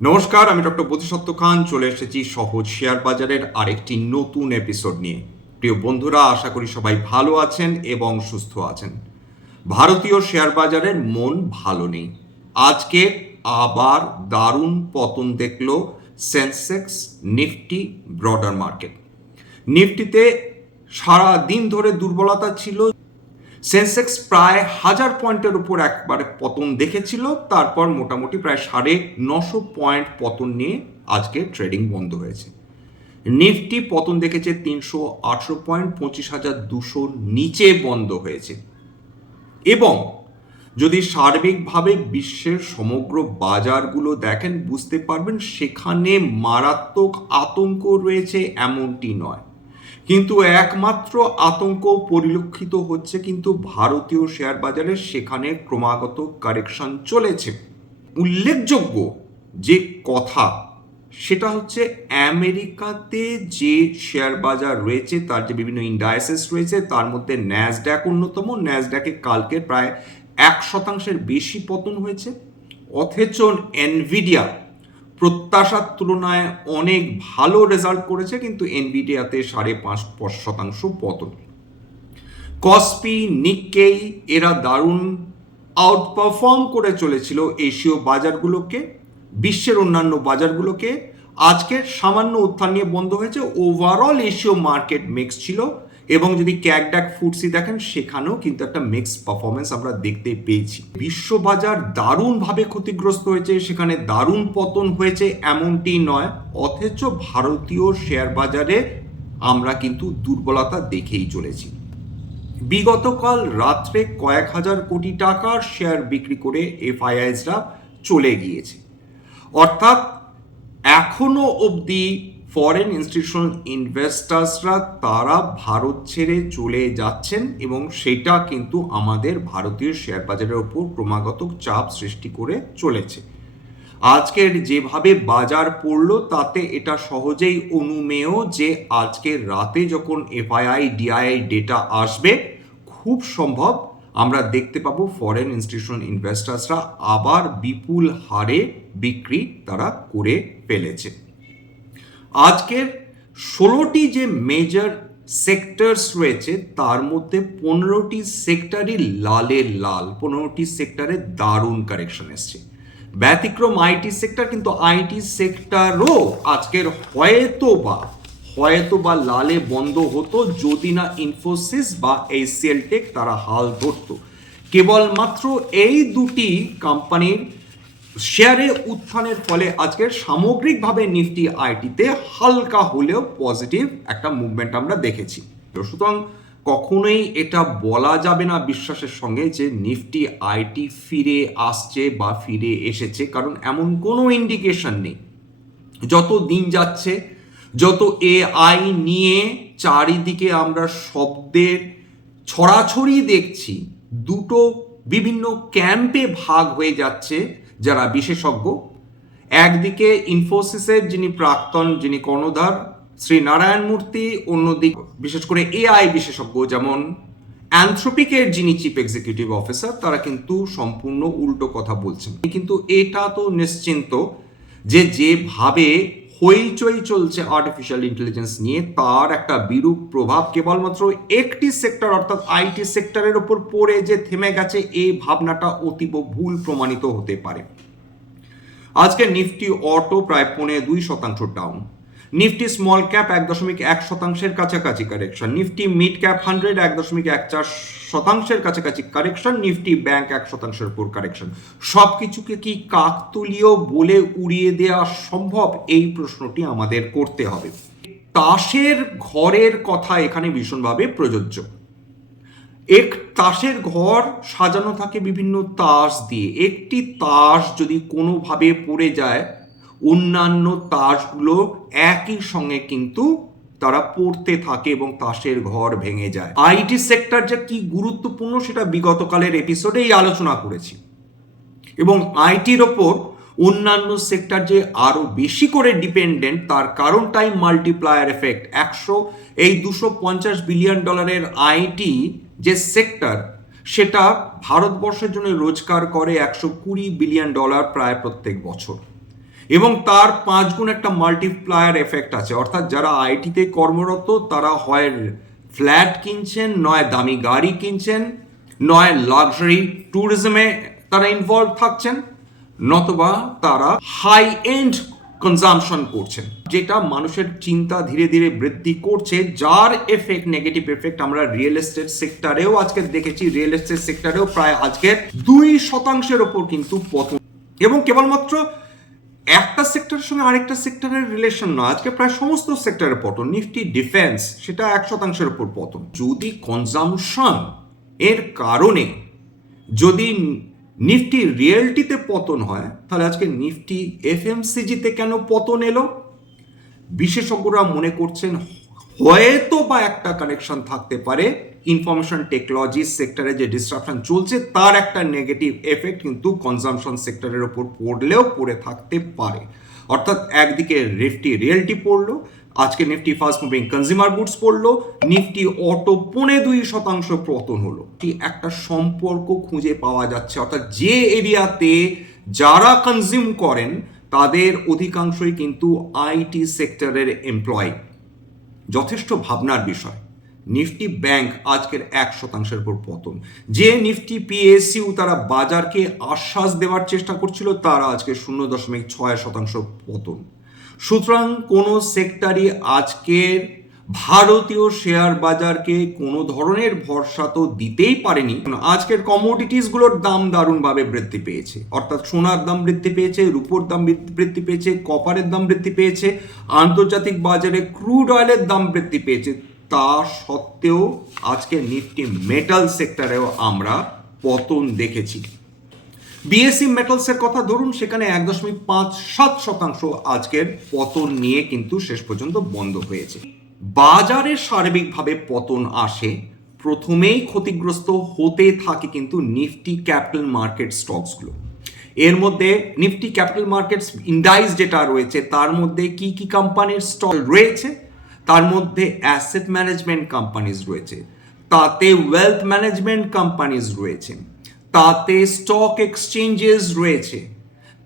নমস্কার, আমি ডক্টর বোধিসত্ত্ব খান চলে এসেছি সহজ শেয়ার বাজারের আরেকটি নতুন এপিসোড নিয়ে। প্রিয় বন্ধুরা, আশা করি সবাই ভালো আছেন এবং সুস্থ আছেন। ভারতীয় শেয়ার বাজারের মন ভালো নেই। আজকে আবার দারুণ পতন দেখল সেন্সেক্স, নিফটি, ব্রডার মার্কেট। নিফটিতে সারা দিন ধরে দুর্বলতা ছিল। সেন্সেক্স প্রায় 1000 পয়েন্টের উপর একবারে পতন দেখেছিল, তারপর মোটামুটি প্রায় 950 পয়েন্ট পতন নিয়ে আজকে ট্রেডিং বন্ধ হয়েছে। নিফটি পতন দেখেছে 318 পয়েন্ট, 25,200 নিচে বন্ধ হয়েছে। এবং যদি সার্বিকভাবে বিশ্বের সমগ্র বাজারগুলো দেখেন, বুঝতে পারবেন সেখানে মারাত্মক আতঙ্ক রয়েছে এমনটি নয়, কিন্তু একমাত্র আতঙ্ক পরিলক্ষিত হচ্ছে কিন্তু ভারতীয় শেয়ার বাজারে, সেখানে ক্রমাগত কারেকশন চলেছে। উল্লেখযোগ্য যে কথা সেটা হচ্ছে আমেরিকাতে যে শেয়ার বাজার রয়েছে, তার যে বিভিন্ন ইন্ডাইসেস রয়েছে, তার মধ্যে ন্যাসড্যাক অন্যতম। ন্যাসড্যাকে কালকে প্রায় 1% বেশি পতন হয়েছে, অথচ এনভিডিয়া প্রত্যাশার তুলনায় অনেক ভালো রেজাল্ট করেছে, কিন্তু এনভিডিয়াতে 5.5% পতন। কসপি, নিক্কেই এরা দারুণ আউটপারফর্ম করে চলেছিল এশীয় বাজারগুলোকে, বিশ্বের অন্যান্য বাজারগুলোকে। আজকে সামান্য উত্থান নিয়ে বন্ধ হয়েছে। ওভারঅল এশীয় মার্কেট মিক্স ছিল, এবং যদি ক্যাকড্যাক ফুটসি দেখেন সেখানেও কিন্তু একটা মিক্স পারফরমেন্স আমরা দেখতে পেয়েছি। বিশ্ববাজার দারুণভাবে ক্ষতিগ্রস্ত হয়েছে, সেখানে দারুণ পতন হয়েছে এমনটি নয়, অথচ ভারতীয় শেয়ার বাজারে আমরা কিন্তু দুর্বলতা দেখেই চলেছি। বিগতকাল রাত্রে কয়েক হাজার কোটি টাকার শেয়ার বিক্রি করে এফআইআইসরা চলে গিয়েছে। অর্থাৎ এখনো অবধি ফরেন ইনস্টিটিউশনাল ইনভেস্টার্সরা তারা ভারত ছেড়ে চলে যাচ্ছেন, এবং সেটা কিন্তু আমাদের ভারতীয় শেয়ার বাজারের ওপর ক্রমাগত চাপ সৃষ্টি করে চলেছে। আজকের যেভাবে বাজার পড়ল তাতে এটা সহজেই অনুমেয় যে আজকের রাতে যখন এফআইআই ডিআইআই ডেটা আসবে, খুব সম্ভব আমরা দেখতে পাবো ফরেন ইনস্টিটিউশনাল ইনভেস্টার্সরা আবার বিপুল হারে বিক্রি তারা করে ফেলেছে। আজকের 16টি যে মেজর সেক্টরস রয়েছে, তার মধ্যে 15টি সেক্টরই লালে লাল, 15টি সেক্টরে দারুণ কারেকশন এসছে। ব্যতিক্রম আইটি সেক্টর, কিন্তু আইটি সেক্টরও আজকের হয়তো বা লালে বন্ধ হতো যদি না ইনফোসিস বা এইচসিএল টেক তারা হাল ধরতো। কেবলমাত্র এই দুটি কোম্পানির শেয়ারে উত্থানের ফলে আজকের সামগ্রিকভাবে নিফটি আইটিতে হালকা হলেও পজিটিভ একটা মুভমেন্ট আমরা দেখেছি। সুতরাং কখনোই এটা বলা যাবে না বিশ্বাসের সঙ্গে যে নিফটি আইটি ফিরে আসছে বা ফিরে এসেছে, কারণ এমন কোনো ইন্ডিকেশন নেই। যত দিন যাচ্ছে, যত এআই নিয়ে চারিদিকে আমরা শব্দের ছড়াছড়ি দেখছি, দুটো বিভিন্ন ক্যাম্পে ভাগ হয়ে যাচ্ছে যারা বিশেষজ্ঞ। একদিকে ইনফোসিসের যিনি কর্ণধার শ্রী নারায়ণ মূর্তি, অন্যদিকে বিশেষ করে এআই বিশেষজ্ঞ যেমন অ্যানথ্রোপিকের যিনি চিফ এক্সিকিউটিভ অফিসার, তারা কিন্তু সম্পূর্ণ উল্টো কথা বলছেন। কিন্তু এটা তো নিশ্চিন্ত যে যেভাবে হইচই চলছে আর্টিফিশিয়াল ইন্টেলিজেন্স নিয়ে, তার একটা বিরূপ প্রভাব কেবলমাত্র একটি সেক্টর অর্থাৎ আইটি সেক্টরের ওপর পড়ে যে থেমে গেছে, এই ভাবনাটা অতীব ভুল প্রমাণিত হতে পারে। আজকে নিফটি অটো প্রায় 2.5% ডাউন, নিফটি স্মল ক্যাপ 1.1% কাছাকাছি কারেকশন, নিফটি মিড ক্যাপ 100 1.14% কাছাকাছি কারেকশন, নিফটি ব্যাংক 1% উপর কারেকশন। সবকিছুকে কি কাকতুলীয় বলে উড়িয়ে দেওয়া সম্ভব? এই প্রশ্নটি আমাদের করতে হবে। তাসের ঘরের কথা এখানে ভীষণভাবে প্রযোজ্য। এক তাসের ঘর সাজানো থাকে বিভিন্ন তাস দিয়ে, একটি তাস যদি কোনোভাবে পড়ে যায়, অন্যান্য তাসগুলো একই সঙ্গে কিন্তু তারা পড়তে থাকে এবং তাসের ঘর ভেঙে যায়। আইটি সেক্টর যে কি গুরুত্বপূর্ণ সেটা বিগতকালের এপিসোডেই আলোচনা করেছি, এবং আইটির ওপর অন্যান্য সেক্টর যে আরো বেশি করে ডিপেন্ডেন্ট, তার কারণটাই মাল্টিপ্লায়ার এফেক্ট। 250 বিলিয়ন ডলারের আইটি যে সেক্টর, সেটা ভারতবর্ষের জন্য রোজগার করে 120 বিলিয়ন ডলার প্রায় প্রত্যেক বছর। এবং তার 5 গুণ একটা মাল্টিপ্লায়ার এফেক্ট আছে, অর্থাৎ যারা আইটিতে কর্মরত তারা হয় ফ্ল্যাট কিনছেন, নয় দামি গাড়ি কিনছেন, নয় লাক্সারি ট্যুরিজমে তারা ইনভলভ থাকছেন, নতবা তারা হাই এন্ড কনজামশন করছেন, যেটা মানুষের চিন্তা ধীরে ধীরে বৃদ্ধি করছে, যার এফেক্ট, নেগেটিভ এফেক্ট আমরা রিয়েল এস্টেট সেক্টরেও আজকে দেখেছি। রিয়েল এস্টেট সেক্টরেও প্রায় আজকে 2% ওপর কিন্তু পতন, এবং কেবলমাত্র একটা সেক্টরের সঙ্গে আরেকটা সেক্টরের রিলেশন নয়, আজকে প্রায় সমস্ত সেক্টরের পতন। নিফটি ডিফেন্স সেটা 1% উপর পতন। যদি কনজামশন এর কারণে যদি নিফটি রিয়েলটিতে পতন হয়, তাহলে আজকে নিফটি এফএমসিজিতে কেন পতন এলো? বিশেষজ্ঞরা মনে করছেন হয়তো বা একটা কানেকশন থাকতে পারে, ইনফরমেশন টেকনোলজি সেক্টরে যে ডিসরাপশন চলছে তার একটা নেগেটিভ এফেক্ট কিন্তু কনজামশন সেক্টরের ওপর পড়লেও পড়ে থাকতে পারে। অর্থাৎ একদিকে নিফটি রিয়েলটি পড়লো, আজকে Nifty fast moving consumer goods পড়লো, নিফটি অটো 2.2% পতন হলো। একটা সম্পর্ক খুঁজে পাওয়া যাচ্ছে, অর্থাৎ যে এরিয়াতে যারা কনজিউম করেন তাদের অধিকাংশই কিন্তু আইটি সেক্টরের এমপ্লয়ি। যথেষ্ট ভাবনার বিষয়। নিফটি ব্যাংক আজকের 1% উপর পতন। যে নিফটি পিএসইউ তারা বাজারকে আশ্বাস দেওয়ার চেষ্টা করছিল, তারা আজকে 0.6% পতন। সুতরাং কোনো সেক্টরই আজকের ভারতীয় শেয়ার বাজারকে কোনো ধরনের ভরসা তো দিতেই পারেনি। আজকের কমোডিটিসগুলোর দাম দারুণভাবে বৃদ্ধি পেয়েছে, অর্থাৎ সোনার দাম বৃদ্ধি পেয়েছে, রূপোর দাম বৃদ্ধি পেয়েছে, কপারের দাম বৃদ্ধি পেয়েছে, আন্তর্জাতিক বাজারে ক্রুড অয়েলের দাম বৃদ্ধি পেয়েছে। তা সত্ত্বেও আজকে নিফটি মেটাল সেক্টরেও আমরা পতন দেখেছি। বিএসসি মেটালসের কথা ধরুন, সেখানে 1.57% আজকের পতন নিয়ে কিন্তু শেষ পর্যন্ত বন্ধ হয়েছে। বাজারে সার্বিকভাবে পতন আসে, প্রথমেই ক্ষতিগ্রস্ত হতে থাকে কিন্তু নিফটি ক্যাপিটাল মার্কেট স্টকসগুলো। এর মধ্যে নিফটি ক্যাপিটাল মার্কেটস ইন্ডাইস যেটা রয়েছে তার মধ্যে কি কি কোম্পানির স্টক রয়েছে? তার মধ্যে অ্যাসেট ম্যানেজমেন্ট কোম্পানিজ রয়েছে, তাতে ওয়েলথ ম্যানেজমেন্ট কোম্পানিজ রয়েছে, তাতে স্টক এক্সচেঞ্জেস রয়েছে,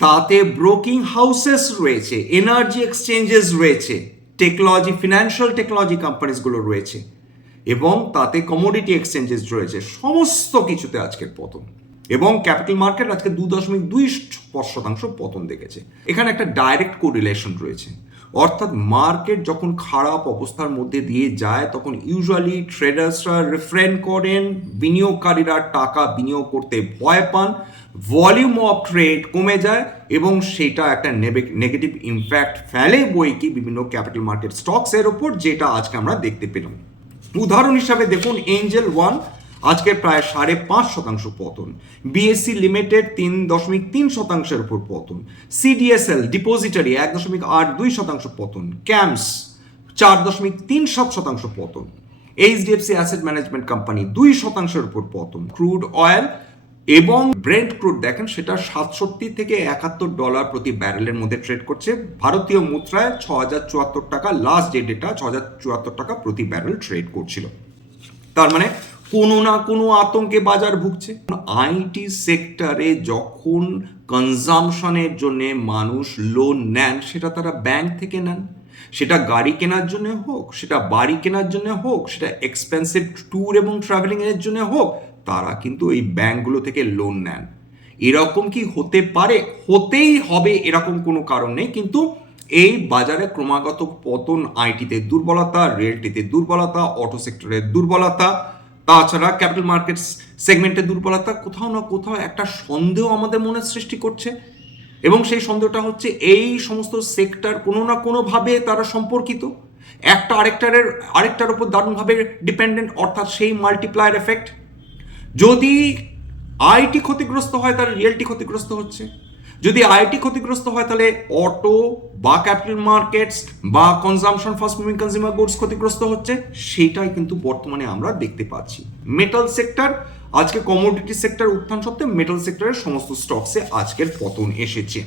তাতে ব্রোকিং হাউসেস রয়েছে, এনার্জি এক্সচেঞ্জেস রয়েছে, টেকনোলজি, ফিনান্সিয়াল টেকনোলজি কোম্পানিজগুলো রয়েছে, এবং তাতে কমোডিটি এক্সচেঞ্জেস রয়েছে। সমস্ত কিছুতে আজকের পতন, এবং ক্যাপিটাল মার্কেট আজকে 2.2% পতন দেখেছে। এখানে একটা ডাইরেক্ট কোরিলেশন রয়েছে, অর্থাৎ মার্কেট যখন খারাপ অবস্থার মধ্যে দিয়ে যায় তখন ইউজুয়ালি ট্রেডার্সরা রিফ্রেন করেন, বিনিয়োগকারীরা টাকা বিনিয়োগ করতে ভয় পান, ভলিউম অফ ট্রেড কমে যায়, এবং সেটা একটা নেগেটিভ ইম্প্যাক্ট ফেলে বই কি বিভিন্ন ক্যাপিটাল মার্কেট স্টকসের ওপর, যেটা আজকে আমরা দেখতে পেলাম। উদাহরণ হিসাবে দেখুন, এঞ্জেল ওয়ান আজকে প্রায় 5.5% পতন, বিএসসি লিমিটেড 3.3% উপর পতন, সিডিএসএল ডিপোজিটারি 1.82% পতন, ক্যাম্পস 4.37% পতন, এইচডিএফসি অ্যাসেট ম্যানেজমেন্ট কোম্পানি 2% উপর পতন। ক্রুড অয়েল এবং ব্রেন্ট ক্রুড দেখেন সেটা $67 থেকে $71 প্রতি ব্যারেলের মধ্যে ট্রেড করছে। ভারতীয় মুদ্রায় 6,074 টাকা, লাস্ট যে ডেটা 6,074 টাকা প্রতি ব্যারেল ট্রেড করছিল। তার মানে কোনো না কোনো আতঙ্কে বাজার ভুগছে। আইটি সেক্টরে যখন কনজামশনের জন্য মানুষ লোন নেন, সেটা তারা ব্যাংক থেকে নেন, সেটা গাড়ি কেনার জন্য হোক, সেটা বাড়ি কেনার জন্য হোক, সেটা এক্সপেন্সিভ ট্যুর এবং ট্রাভেলিং এর জন্য হোক, তারা কিন্তু এই ব্যাংকগুলো থেকে লোন নেন। এরকম কি হতে পারে? হতেই হবে, এরকম কোনো কারণ নেই। কিন্তু এই বাজারে ক্রমাগত পতন, আইটিতে দুর্বলতা, রিয়েলটিতে দুর্বলতা, অটো সেক্টরের দুর্বলতা, তাছাড়া ক্যাপিটাল মার্কেটস সেগমেন্টের দুর্বলতা, কোথাও না কোথাও একটা সন্দেহ আমাদের মনে সৃষ্টি করছে, এবং সেই সন্দেহটা হচ্ছে এই সমস্ত সেক্টর কোনো না কোনোভাবে তারা সম্পর্কিত, একটা আরেকটার উপর দারুণভাবে ডিপেন্ডেন্ট, অর্থাৎ সেই মাল্টিপ্লায়ার এফেক্ট। যদি আইটি ক্ষতিগ্রস্ত হয় তাহলে রিয়েলটি ক্ষতিগ্রস্ত হচ্ছে, যদি আইটি ক্ষতিগ্রস্ত হয় তাহলে অটো বা ক্যাপিটাল মার্কেটস বা consumption fast moving consumer goods ক্ষতিগ্রস্ত হচ্ছে, সেটাই কিন্তু বর্তমানে আমরা দেখতে পাচ্ছি। মেটাল সেক্টর আজকে কমোডিটি সেক্টর উত্থান সত্ত্বেও মেটাল সেক্টরের সমস্ত স্টকসে আজকের পতন এসেছে।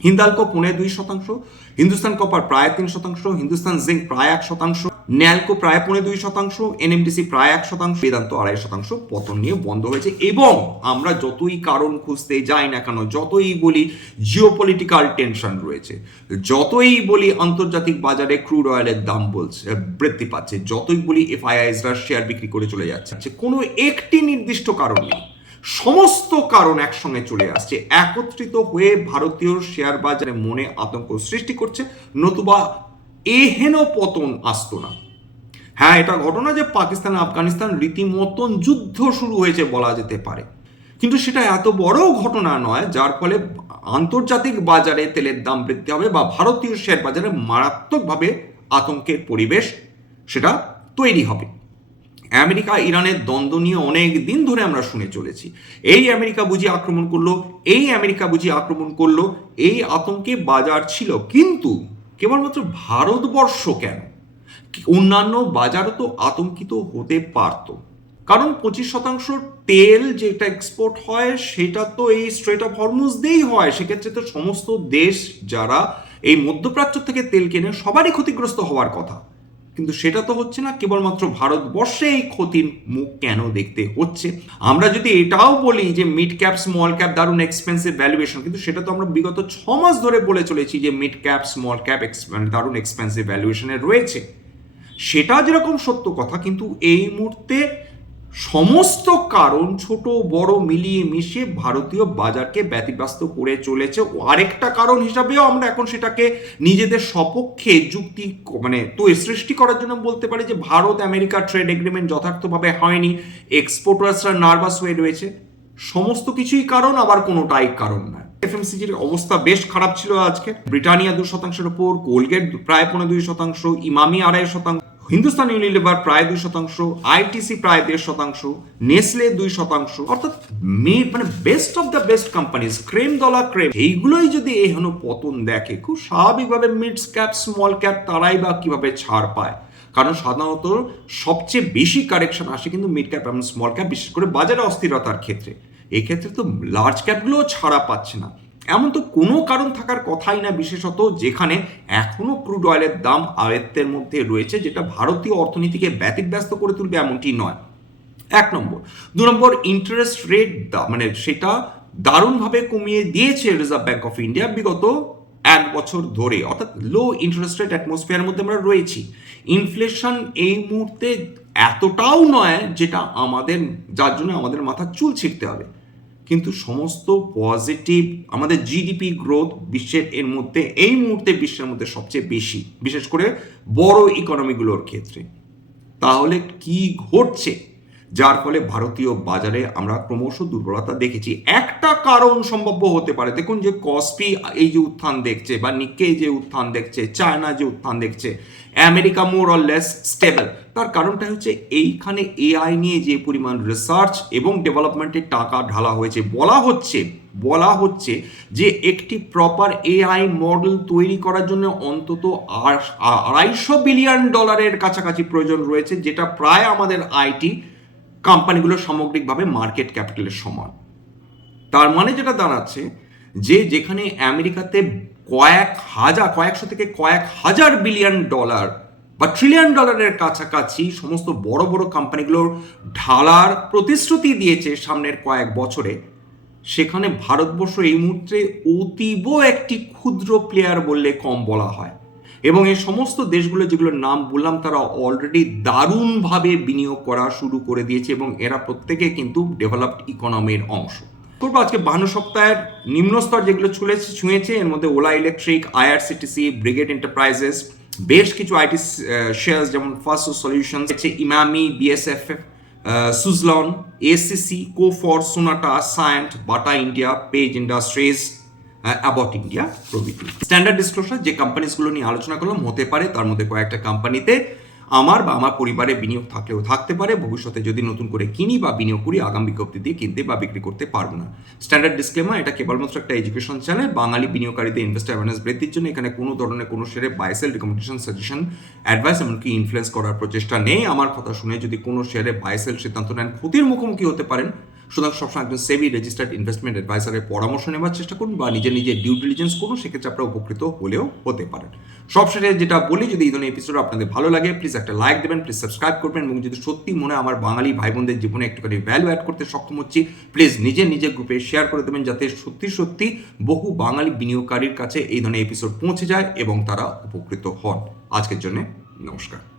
হিন্দালকো 2.5%, হিন্দুস্তান কপার প্রায় 3%, হিন্দুস্তান জিঙ্ক প্রায় 1%, ন্যালকো প্রায় 2.5%, এনএমডিসি প্রায় 1%, বেদান্ত 2.5% পতন নিয়ে বন্ধ হয়েছে। এবং আমরা যতই কারণ খুঁজতে যাই না কেন, যতই বলি জিওপলিটিক্যাল টেনশন রয়েছে, যতই বলি আন্তর্জাতিক বাজারে ক্রুড অয়েলের দাম বৃদ্ধি পাচ্ছে, যতই বলি এফআইআইসরা শেয়ার বিক্রি করে চলে যাচ্ছে, কোনো একটি নির্দিষ্ট কারণ নেই। সমস্ত কারণ একসঙ্গে চলে আসছে, একত্রিত হয়ে ভারতীয় শেয়ার বাজারে মনে আতঙ্ক সৃষ্টি করছে, নতুবা এহেন পতন আসতো না। হ্যাঁ, এটা ঘটনা যে পাকিস্তান আফগানিস্তান রীতিমতন যুদ্ধ শুরু হয়েছে বলা যেতে পারে, কিন্তু সেটা এত বড় ঘটনা নয় যার ফলে আন্তর্জাতিক বাজারে তেলের দাম বৃদ্ধি হবে বা ভারতীয় শেয়ার বাজারে মারাত্মকভাবে আতঙ্কের পরিবেশ সেটা তৈরি হবে। আমেরিকা ইরানের দ্বন্দ্ব নিয়ে অনেক দিন ধরে আমরা শুনে চলেছি, এই আমেরিকা বুঝি আক্রমণ করলো, এই আমেরিকা বুঝি আক্রমণ করলো, এই আতঙ্কে বাজার ছিল। কিন্তু কেবলমাত্র ভারতবর্ষ কেন, অন্যান্য বাজারও তো আতঙ্কিত হতে পারত, কারণ 25% তেল যেটা এক্সপোর্ট হয় সেটা তো এই স্ট্রেট অফ হরমুজ দিয়েই হয়। সেক্ষেত্রে তো সমস্ত দেশ যারা এই মধ্যপ্রাচ্য থেকে তেল কেনে সবারই ক্ষতিগ্রস্ত হওয়ার কথা, কিন্তু সেটা তো হচ্ছে না। কেবলমাত্র ভারতবর্ষে এই ক্ষতির মুখ কেন দেখতে হচ্ছে? আমরা যদি এটাও বলি যে মিড ক্যাপ স্মল ক্যাপ দারুণ এক্সপেন্সিভ ভ্যালুয়েশন, কিন্তু সেটা তো আমরা বিগত 6 মাস ধরে বলে চলেছি যে মিড ক্যাপ স্মল ক্যাপ দারুণ এক্সপেন্সিভ ভ্যালুয়েশনে রয়েছে। সেটা যেরকম সত্য কথা, কিন্তু এই মুহূর্তে সমস্ত কারণ ছোট বড় মিলিয়ে মিশিয়ে ভারতীয় বাজারকে ব্যতিব্যস্ত করে চলেছে। আরেকটা কারণ হিসাবেও আমরা এখন সেটাকে নিজেদের সপক্ষে যুক্তি তো সৃষ্টি করার জন্য বলতে পারি যে ভারত আমেরিকা ট্রেড এগ্রিমেন্ট যথার্থভাবে হয়নি, এক্সপোর্টার্সরা নার্ভাস হয়ে রয়েছে। সমস্ত কিছুই কারণ, আবার কোনোটাই কারণ নয়। এফএমসিজির অবস্থা বেশ খারাপ ছিল আজকে। ব্রিটানিয়া 2%-এর উপর, কোলগেট প্রায় 2.5%, ইমামি 2.5%, হিন্দুস্তান ইউনিলিভার প্রায় 2%, আইটিসি প্রায় 1.5%, নেসলে 2%, অর্থাৎ best of the best companies, creme de la creme, এইগুলোই যদি এহেন পতন দেখে, খুব স্বাভাবিকভাবে মিড ক্যাপ স্মল ক্যাপ তারাই বা কিভাবে ছাড় পায়। কারণ সাধারণত সবচেয়ে বেশি কারেকশন আসে কিন্তু মিড ক্যাপ এবং স্মল ক্যাপ, বিশেষ করে বাজারে অস্থিরতার ক্ষেত্রে। এক্ষেত্রে তো লার্জ ক্যাপগুলোও ছাড়া পাচ্ছে না। এমন তো কোনো কারণ থাকার কথাই না, বিশেষত যেখানে এখনো ক্রুড অয়েলের দাম আয়ত্তের মধ্যে রয়েছে, যেটা ভারতীয় অর্থনীতিকে ব্যতিব্যস্ত করে তুলবে এমনটি নয়। 1 নম্বর। 2 নম্বর, ইন্টারেস্ট রেট সেটা দারুণভাবে কমিয়ে দিয়েছে রিজার্ভ ব্যাংক অফ ইন্ডিয়া বিগত 1 বছর ধরে, অর্থাৎ লো ইন্টারেস্ট রেট অ্যাটমসফিয়ারের মধ্যে আমরা রয়েছি। ইনফ্লেশন এই মুহূর্তে এতটাও নয় যেটা যার জন্য আমাদের মাথা চুল ছিঁড়তে হবে, কিন্তু সমস্ত পজিটিভ, আমাদের জিডিপি গ্রোথ বিশ্বের এই মুহূর্তে বিশ্বের মধ্যে সবচেয়ে বেশি, বিশেষ করে বড় ইকোনমিগুলোর ক্ষেত্রে। তাহলে কি ঘটছে যার ফলে ভারতীয় বাজারে আমরা ক্রমশ দুর্বলতা দেখেছি? একটা কারণ সম্ভাব্য হতে পারে, দেখুন যে কসপি এই যে উত্থান দেখছে, বা নিক্কেই যে উত্থান দেখছে, চায়না যে উত্থান দেখছে, America more or less stable, তার কারণটা হচ্ছে এইখানে এআই নিয়ে যে পরিমাণ রিসার্চ এবং ডেভেলপমেন্টের টাকা ঢালা হয়েছে। বলা হচ্ছে যে একটি প্রপার এআই মডেল তৈরি করার জন্য অন্তত $250 বিলিয়ন কাছাকাছি প্রয়োজন রয়েছে, যেটা প্রায় আমাদের আইটি কোম্পানিগুলো সামগ্রিকভাবে মার্কেট ক্যাপিটালের সমান। তার মানে যেটা দাঁড়াচ্ছে যে যেখানে আমেরিকাতে কয়েকশো থেকে কয়েক হাজার বিলিয়ন ডলার বা $1 ট্রিলিয়ন কাছাকাছি সমস্ত বড় বড় কোম্পানিগুলোর ঢালার প্রতিশ্রুতি দিয়েছে সামনের কয়েক বছরে, সেখানে ভারতবর্ষ এই মুহূর্তে অতীব একটি ক্ষুদ্র প্লেয়ার বললে কম বলা হয়। এবং এই সমস্ত দেশগুলো যেগুলোর নাম বললাম তারা অলরেডি দারুণভাবে বিনিয়োগ করা শুরু করে দিয়েছে, এবং এরা প্রত্যেকে কিন্তু ডেভেলপড ইকোনমির অংশ। করবো আজকে 52 সপ্তাহের নিম্নস্তর যেগুলো ছুঁয়েছে, এর মধ্যে Ola Electric, IRCTC, Brigade Enterprises, বেশ কিছু আইটি শেয়ার যেমন First Solution, Emami, BSF, Suzlon, ACC, Coforge, Sonata, Cyient, Bata India, Page Industries, Abbott India প্রভৃতি। স্ট্যান্ডার্ড ডিসক্লোজার যে কোম্পানিজগুলো নিয়ে আলোচনা করলাম, হতে পারে তার মধ্যে কয়েকটা কোম্পানিতে আমার বা আমার পরিবারে বিনিয়োগ থাকলেও থাকতে পারে। ভবিষ্যতে যদি নতুন করে কিনি বা বিনিয়োগ করি, আগাম বিজ্ঞপ্তি দিয়ে কিনতে বা বিক্রি করতে পারবো না। স্ট্যান্ডার্ড ডিসক্লেমার, এটা কেবলমাত্র একটা এডুকেশন চ্যানেল। বাঙালি বিনিয়োগকারীদের ইনভেস্টার অ্যাওয়ারনেস বৃদ্ধির জন্য এখানে কোনো ধরনের কোনো শেয়ারে buy sell recommendation, suggestion, advice এমনকি ইনফ্লুয়েন্স করার প্রচেষ্টা নেই। আমার কথা শুনে যদি কোনো শেয়ারে বাই সেল সিদ্ধান্ত নেন, ক্ষতির মুখোমুখি হতে পারেন। সুতরাং সবসময় একজন সেবি রেজিস্টার্ড ইনভেস্টমেন্ট অ্যাডভাইসারের পরামর্শ নেওয়ার চেষ্টা করুন বা নিজের ডিউ ডিলিজেন্স করুন, সেক্ষেত্রে আপনারা উপকৃত হলেও হতে পারেন। সবশেষে যেটা বলি, যদি এই ধরনের এপিসোড আপনাদের ভালো লাগে প্লিজ একটা লাইক দেবেন, প্লিজ সাবস্ক্রাইব করবেন, এবং যদি সত্যি মনে আমার বাঙালি ভাই বোনদের জীবনে একটুখানি ভ্যালু অ্যাড করতে সক্ষম হচ্ছি, প্লিজ নিজের গ্রুপে শেয়ার করে দেবেন, যাতে সত্যি বহু বাঙালি বিনিয়োগকারীর কাছে এই ধরনের এপিসোড পৌঁছে যায় এবং তারা উপকৃত হন। আজকের জন্য নমস্কার।